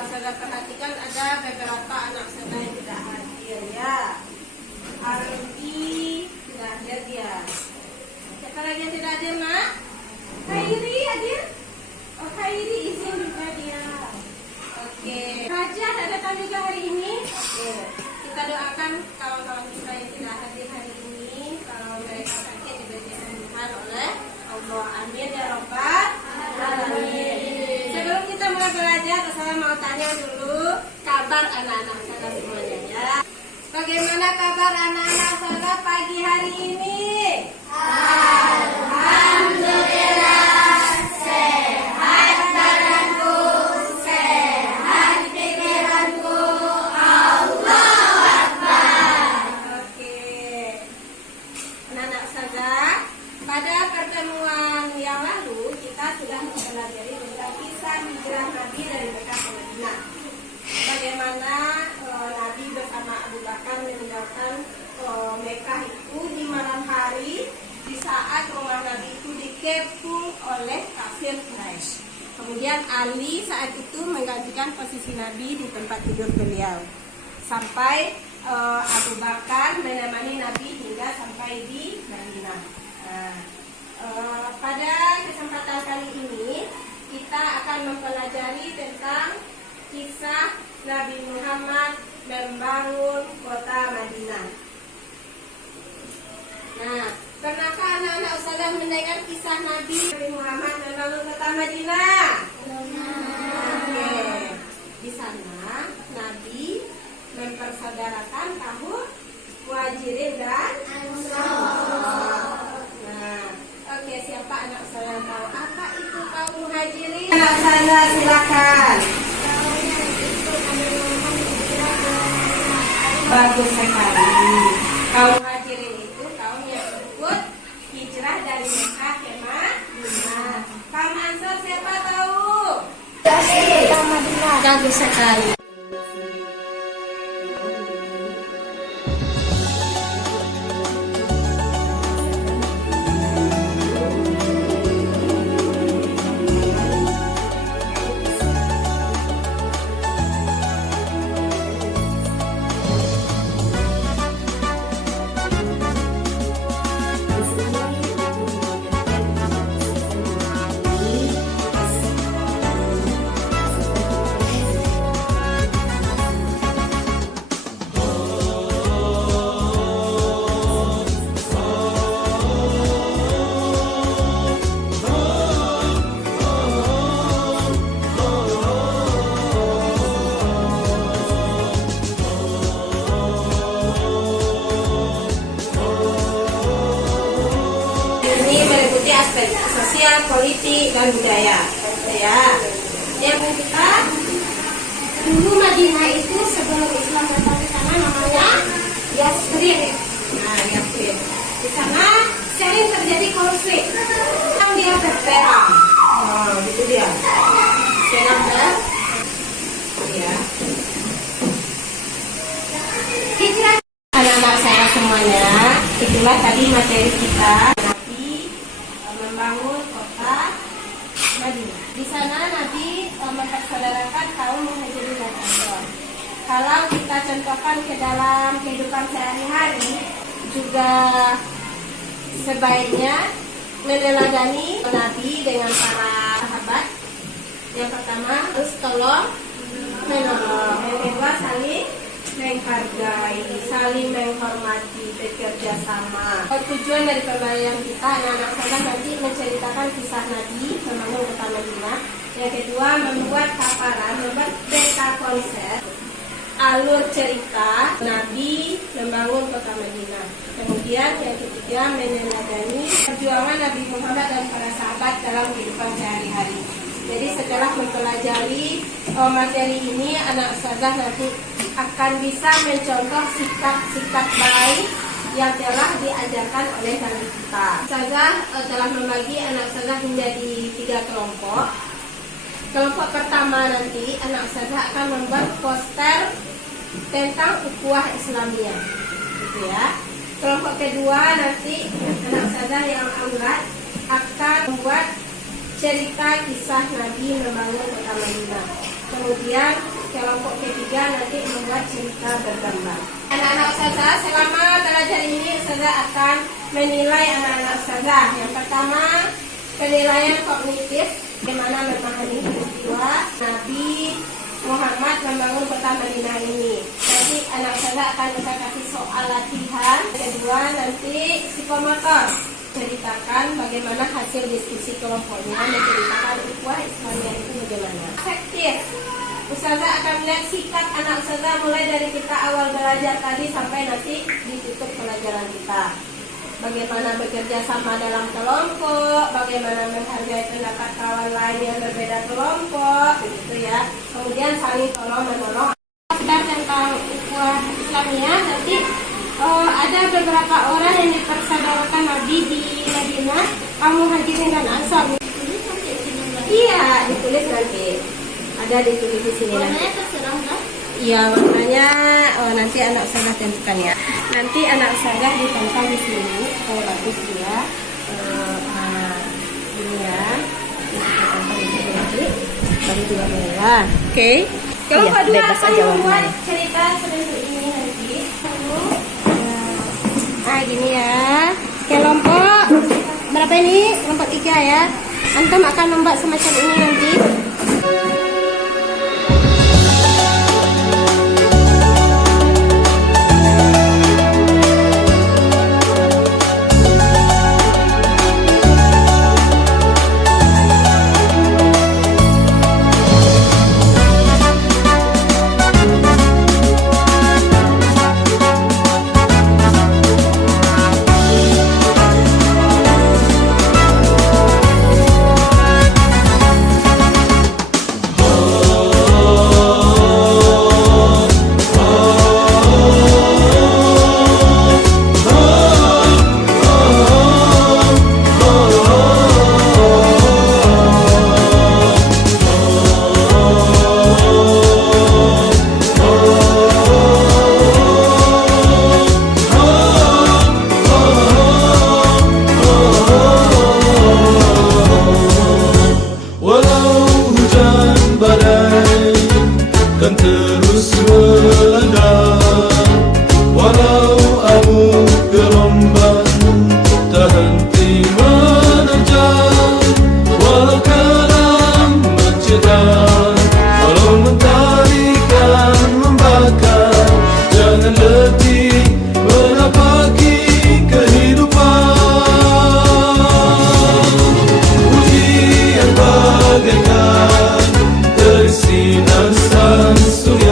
Saudara perhatikan ada beberapa anak saudara yang tidak hadir ya. Ardi tidak hadir dia. Siapa lagi yang tidak hadir, Nak? Khairi hadir? Oh, Khairi izin juga dia. Oke. Raja datang juga hari ini. Oke. Kita doakan kawan-kawan kita yang tidak hadir hari ini, kalau mereka sakit diberi kesembuhan oleh Allah. Amin ya Rabbal alamin. Sebelum kita mulai belajar, saya mau tanya dulu kabar anak-anak saya semuanya ya. Bagaimana kabar anak-anak saya pagi hari ini? Alhamdulillah, sehat badanku, sehat pikiranku. Allahu Akbar. Oke. Anak-anak saya, pada pertemuan yang lalu kita sudah mempelajari tentang kisah hijrah Nabi dari Mekah ke Madinah. Bagaimana Nabi bersama Abu Bakar meninggalkan Mekah itu di malam hari, di saat rumah Nabi itu dikepung oleh kafir Quraisy. Kemudian Ali saat itu menggantikan posisi Nabi di tempat tidur beliau, sampai Abu Bakar menemani Nabi hingga sampai di Madinah. Pada kesempatan kali ini kita akan mempelajari tentang kisah Nabi Muhammad membangun kota Madinah. Nah, pernahkah anak-anak ustazah mendengar kisah Nabi Muhammad membangun kota Madinah? Oke. Di sana Nabi mempersaudarakan kaum Muhajirin dan Ansar. Nah, oke, siapa anak ustazah yang tahu apa itu kaum Muhajirin? Anak ustazah silakan. Bagus sekali. Kaum Muhajirin itu kaum yang ikut hijrah dari Mekah ke Madinah. Kaum Ansar siapa tahu? Madinah. Bagus sekali. Aspek sosial, politik, dan budaya. Ya, yang kita dulu Madinah itu sebelum Islam datang ke sana namanya Yasrib. Nah, Yasrib. Di sana sering terjadi konflik. Yang dia berperang. Oh, itu dia. Sedang ya. Hijrah anak-anak saya semuanya. Itulah tadi materi kita. Membangun kota Madinah. Di sana Nabi mempersaudarakan kaum Muhajirin dan Ansar. Kalau kita contohkan ke dalam kehidupan sehari-hari, juga sebaiknya meneladani Nabi dengan para sahabat. Yang pertama, harus tolong menolong. Yang kedua, saling menghargai, saling menghormati, bekerja sama. Tujuan dari pembelajaran kita, anak-anak saya nanti menceritakan kisah Nabi membangun kota Madinah. Yang kedua, membuat paparan, membuat peta konsep, alur cerita Nabi membangun kota Madinah. Kemudian yang ketiga, meneladani perjuangan Nabi Muhammad dan para sahabat dalam kehidupan sehari-hari. Jadi setelah mempelajari materi ini, anak ustazah nanti akan bisa mencontoh sikap-sikap baik yang telah diajarkan oleh Nabi kita. Ustazah telah membagi anak ustazah menjadi 3 kelompok. Kelompok pertama nanti anak ustazah akan membuat poster tentang ukhuwah Islamiyah, gitu ya. Kelompok kedua nanti anak ustazah yang amlat akan membuat cerita kisah Nabi membangun kota Madinah. Kemudian kelompok ketiga nanti membuat cerita bergambar. Anak-anak ustazah, selama belajar ini ustazah akan menilai anak-anak ustazah. Yang pertama, penilaian kognitif, bagaimana memahami peristiwa Nabi Muhammad membangun kota Madinah ini. Nanti anak ustazah akan kita kasih soal latihan. Kedua, nanti psikomotor, ceritakan bagaimana hasil diskusi kelompoknya, menceritakan ukhuwah Islamiyah itu bagaimana. Afektif, ustazah akan melihat sikap anak ustazah mulai dari kita awal belajar tadi sampai nanti ditutup pelajaran kita. Bagaimana bekerja sama dalam kelompok, bagaimana menghargai pendapat kawan lain yang berbeda kelompok, begitu ya. Kemudian saling tolong menolong. Tentang ukhuwah Islamiyah nanti ada beberapa orang yang dipersaudarakan Nabi di Madinah, kaum Muhajirin dan Ansar. Iya, ditulis nanti. Ada ditulis di sini. Warnanya terserah kan? Iya, warnanya nanti anak ustazah tentukan ya. Nanti anak ustazah ditempel di sini. Oh, bagus ya. Ini ya. Ditempel di sini nanti. Baru juga merah. Oke. Kelompok dua akan membuat cerita seperti ini nanti. Nah, gini ya. Kelompok berapa ini? Kelompok 3 ya. Antum akan membuat semacam ini nanti. Tersinar sang surya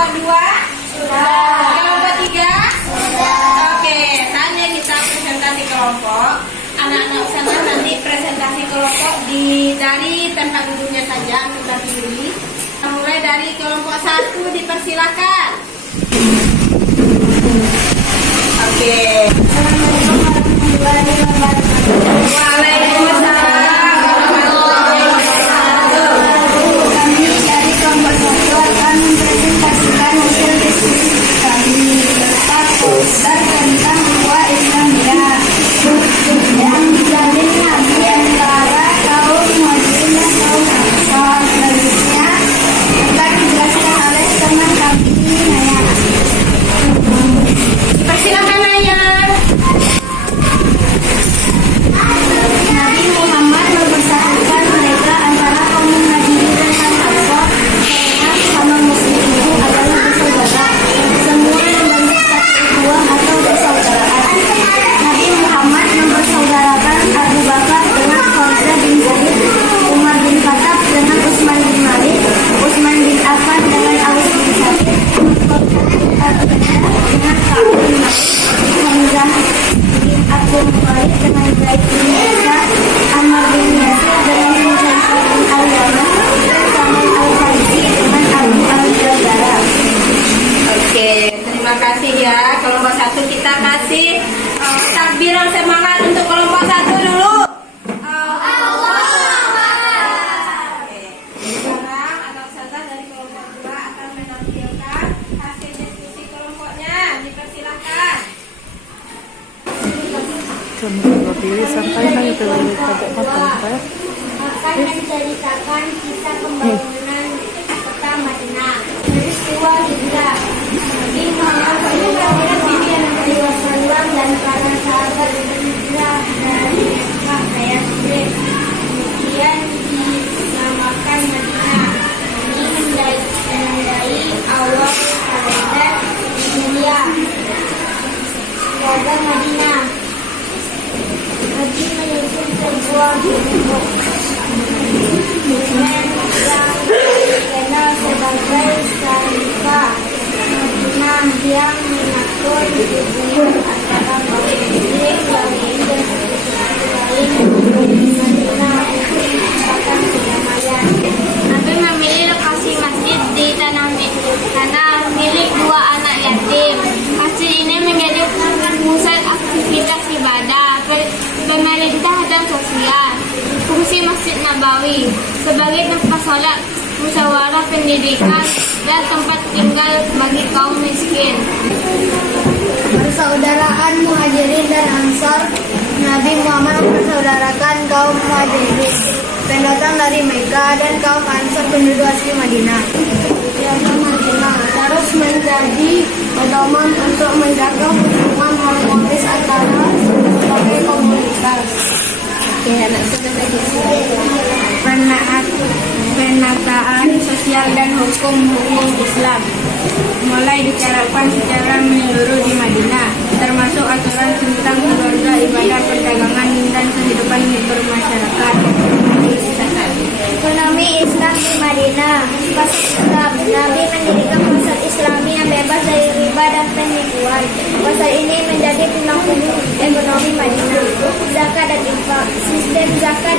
kelompok 2? Sudah. Kelompok 3? Sudah. Oke, saatnya kita presentasi kelompok. Anak-anak sana nanti presentasi kelompok dari tempat duduknya saja kita pilih. Mulai dari kelompok 1 dipersilakan. Oke. Waalaikumsalam. Kami dari kelompok 1 akan mempresentasikan hasil diskusi kami berupa poster tentang ukhuwah Islamiyah yang dijalin Nabi antara kaum Muhajirin dan kaum Ansor. Selanjutnya akan dijelaskan oleh teman kami Naya. Persilakan Naya. Nabi Muhammad mempersatukan mereka antara kaum Muhajirin dan kaum Ansor karena sama muslim itu adalah bersaudara. Semua membangun satu ukhuwah atau persaudaraan. Nabi Muhammad mempersaudarakan Abu Bakar dengan Khalid bin Zaid, Umar bin Khattab dengan Utsman bin Malik, Utsman bin Affan dengan Aus bin Sabit, dengan Ka'ab bin Malik, Hamzah bin Abdul Muthalib dengan Zaid bin Isa, Ammar bin Yasir dengan Husain bin Al-Yaman, dan Salman Al-Farisi dengan Abu Al-Jabara. Oke, terima kasih ya. Kelompok 1 kita kasih takbir yang semangat untuk kelompok 1 dulu. Oke. Sekarang anak ustazah dari kelompok 2 akan menampilkan hasil diskusi kelompoknya. Dipersilakan. Coba pilih santai kan itu lagi pajak makan Akan menceritakan kisah pembangunan kota Madinah. Peristiwa hijrah Nabi Muhammad SAW dan para sahabat berhijrah dari Mekah ke Yatsrib. Kemudian dinamakan Madinah. Ini menandai awal kalender Hijriah. Warga Madinah. Nabi menyusun sebuah gubuk yang dikenal sebagai Sarifah Madinah yang mengatur hubungan antara kaum muslim Bani dan lain Madinah untuk menciptakan kedamaian. Nabi memilih lokasi masjid di tanah milik 2 anak yatim. Masjid ini menjadi pusat aktivitas ibadah, pemerintah dan sosial. Fungsi Masjid Nabawi sebagai tempat sholat, musyawarah pendidikan, dan tempat tinggal bagi kaum miskin. Persaudaraan Muhajirin dan Ansor. Nabi Muhammad mempersaudarakan kaum Muhajirin pendatang dari Mekah dan kaum Ansor penduduk asli Madinah. Madinah terus menjadi pedoman untuk menjaga hubungan harmonis antara sebagai komunitas. Oke, anak ustazah. Penataan sosial dan hukum Islam mulai diterapkan secara menyeluruh di Madinah, termasuk aturan tentang keluarga, ibadah, perdagangan, dan kehidupan bermasyarakat. Ekonomi Islam di Madinah. Pasar Islam. Nabi mendirikan pasar Islami yang bebas dari riba dan penipuan. Pasar ini menjadi tulang punggung ekonomi Madinah. Zakat dan infak. Sistem zakat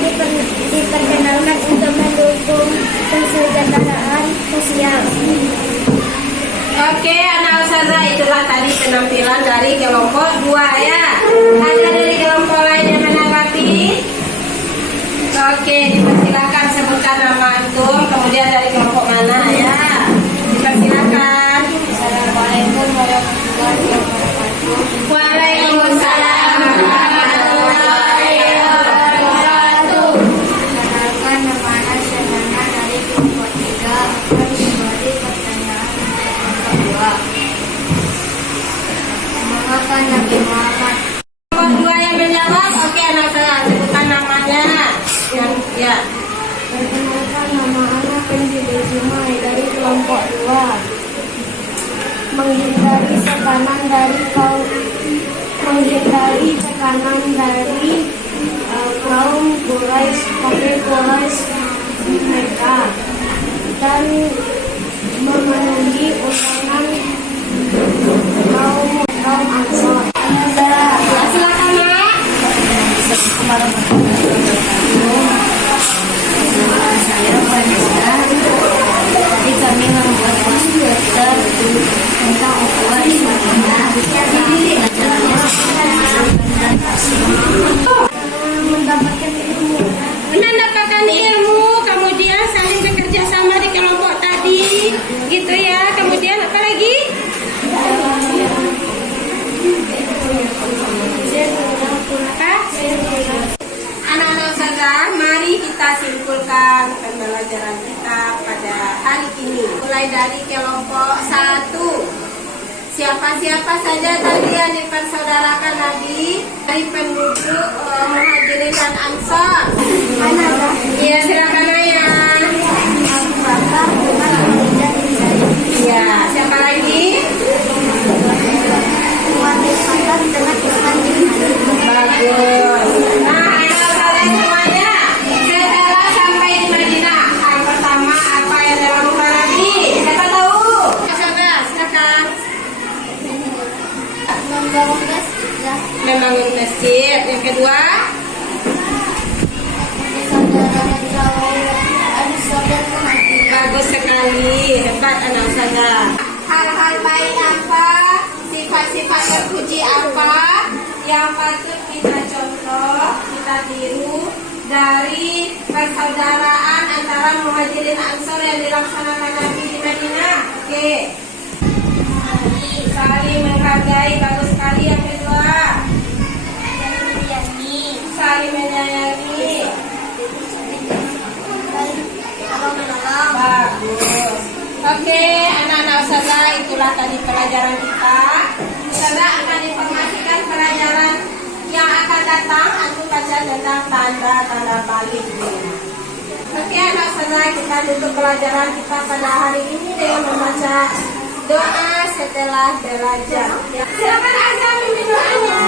diperkenalkan untuk mendukung kesejahteraan sosial. Oke, anak ustazah, itulah tadi penampilan dari kelompok 2 ya. Ada dari kelompok lain yang menanggapi? Oke, dipersilakan sebutkan nama antum, kemudian dari kelompok mana ya. Dipersilakan. Assalamualaikum warahmatullahi wabarakatuh. Waalaikumsalam warahmatullahi wabarakatuh. Perkenalkan, nama anak Syahana dari kelompok 3 akan memberi pertanyaan untuk kelompok 2. Semoga Nabi Muhammad. Kelompok 2 yang menjawab, oke anak saya sebutkan namanya. Ya. Perkenalkan, nama anak Penjudi Jumai dari kelompok 2. Menghindari tekanan dari kaum Quraisy, kafir Quraisy mereka, dan memenuhi undangan kita simpulkan pembelajaran kita pada hari ini. Mulai dari kelompok 1. Siapa-siapa saja tadi yang dipersaudarakan Nabi dari penduduk Muhajirin dan Ansor? Iya, silakan Ayah. Iya, siapa lagi? Bagus. Nah, anak kalian semuanya setelah sampai di Madinah, hal pertama apa yang dilakukan Nabi? Siapa tahu? Silakan. Membangun masjid. Yang kedua, bagus sekali, hebat anak saya. Hal-hal baik apa? Sifat-sifat terpuji apa yang patut kita contoh, kita tiru dari persaudaraan antara Muhajirin Ansor yang dilaksanakan Nabi di Madinah? Oke. Saling menghargai, bagus sekali. Yang kedua, saling menyayangi. Bagus. Oke, anak-anak ustazah, itulah tadi pelajaran kita. Ustazah akan informasikan pelajaran yang akan datang. Antum baca tentang tanda-tanda balik. Oke, anak ustazah, kita tutup pelajaran kita pada hari ini dengan membaca doa setelah belajar. Silakan Azam mimpin doanya.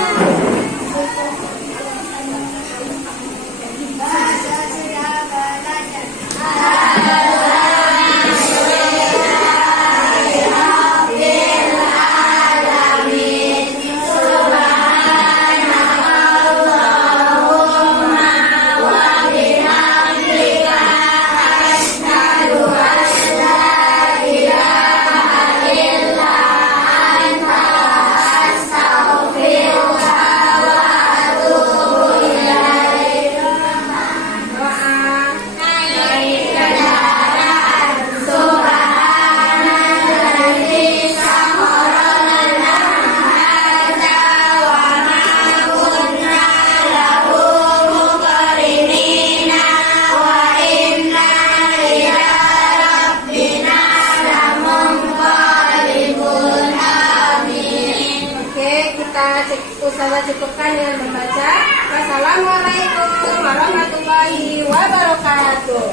Ustazah cukupkan dengan membaca Wassalamualaikum warahmatullahi wabarakatuh.